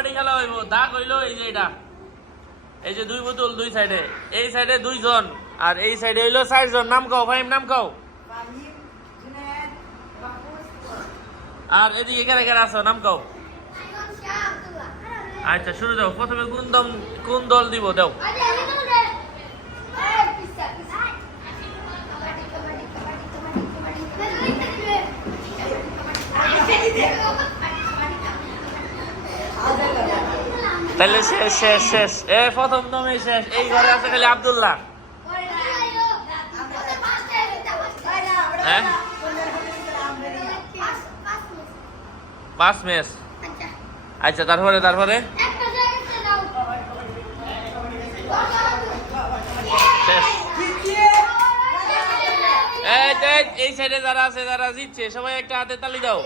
কাবাডি খেলা হইব দাগ হইলো এই যে এটা এই যে দুই বোতল দুই সাইডে এই সাইডে দুইজন আর এই সাইডে হইলো 4 জন নাম কও ফাহিম নাম কও আর এদিকে কারা কারা আছো নাম কও আচ্ছা শুরু দাও প্রথমে কোন দল দিব দাও তাহলে শেষ শেষ শেষ প্রথম দমে শেষ এই ঘরে আছে খালি আব্দুল্লাহ হ্যাঁ 5 ম্যাচ আচ্ছা তারপরে শেষ এই সাইডে যারা আছে যারা জিতছে সবাই একটা হাতে তালি দাও